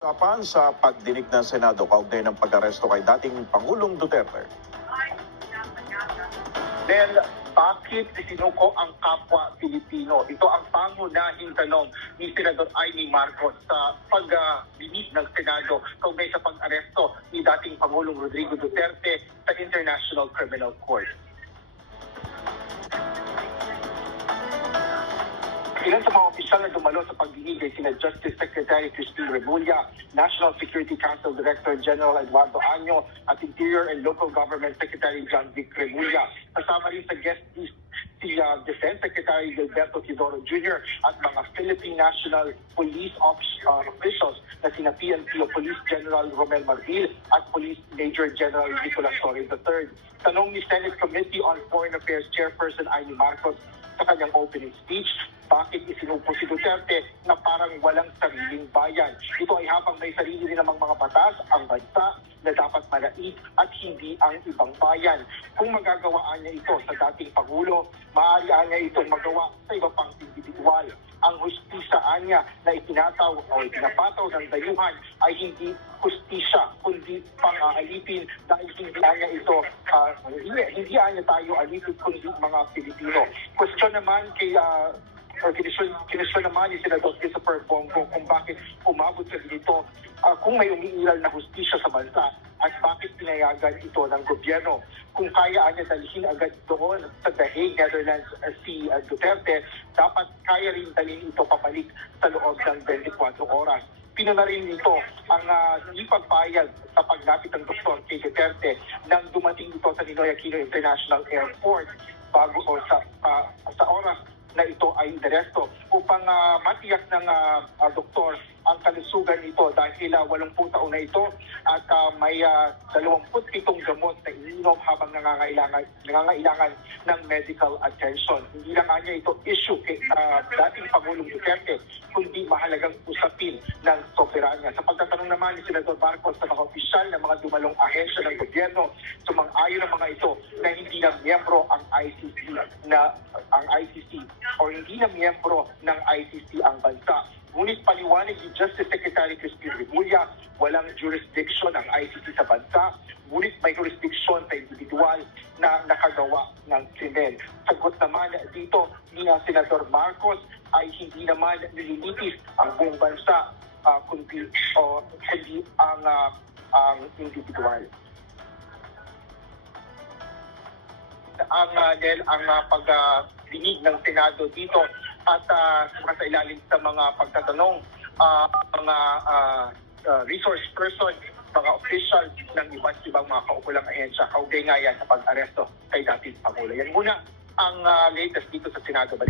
Usapan sa pagdinig ng Senado kaugnay ng pag-aresto kay dating Pangulong Duterte. Del, bakit isinuko ang kapwa Pilipino? Ito ang pangunahing tanong ni Senador Amy Marcos sa pagdinig ng Senado kaugnay sa pag-aresto ni dating Pangulong Rodrigo Duterte sa International Criminal Court. Ilan sa mga opisyal na dumalo sa pagdinig ay sina Justice Secretary Cristina Remulla, National Security Council Director General Eduardo Año at Interior and Local Government Secretary John Vic Remulla. Kasama rin sa guest list si Defense Secretary Gilberto Teodoro Jr. at mga Philippine National Police officials na sina PNP o Police General Romel Marbil at Police Major General Nicolas Torres III. Tanong ni Senate Committee on Foreign Affairs Chairperson Amy Marcos sa kanyang opening speech, bakit isinupo si Duterte na parang walang sariling bayan? Ito ay habang may sarili rin namang mga batas ang bansa na dapat manaig at hindi ang ibang bayan. Kung magagawaan niya ito sa dating Pangulo, maaari niya itong magawa sa iba pang individual. Ang hustisya niya na itinataw o itinapataw ng dayuhan ay hindi hustisya, kundi pang-aalipin dahil hindi niya ito, hindi niya tayo alipin kundi mga Pilipino. Question naman kay kinisyon naman ni Senador Christopher Bongo kung bakit umabot sa dito kung may umiiral na hustisya sa bansa at bakit pinayagan ito ng gobyerno. Kung kaya niya dalhin agad doon sa The Hague, Netherlands si Duterte, dapat kaya rin dalhin ito papalik sa loob ng 24 oras. Pinuna rin nito ang hindi pagpayag sa paglapit ng doktor kay Duterte nang dumating ito sa Ninoy Aquino International Airport bago o sa oras na ito ay diresto upang matiyak ng doktor ang kalusugan nito dahil 80 taon na ito at may 27 gamot na iniinom habang nangangailangan ng medical attention. Hindi lang niya ito issue kay dating Pangulong Duterte, kundi mahalagang usapin ng soberanya. Sa pagtatanong naman ni Senador Marcos sa mga opisyal ng mga dumalong ahensya ng gobyerno, sumang-ayon ang mga ito na hindi na miyembro ang ICC o hindi na miyembro ng ICC ang bansa. Ngunit paliwanag ni Justice Secretary Cristina Remulla, walang jurisdiction ang ICC sa bansa, ngunit may jurisdiction sa individual na nakagawa ng krimen. Sagot naman dito ni Senador Marcos ay hindi naman nililitis ang buong bansa, kundi ang individual. Ang pagdinig ng Senado dito at sa ilalim sa mga pagtatanong, mga resource person, mga official ng iba't ibang mga kaukulang ahensya, kaugnay nga yan sa pag-aresto kay dating Pangulo. Yan muna ang latest dito sa Senado.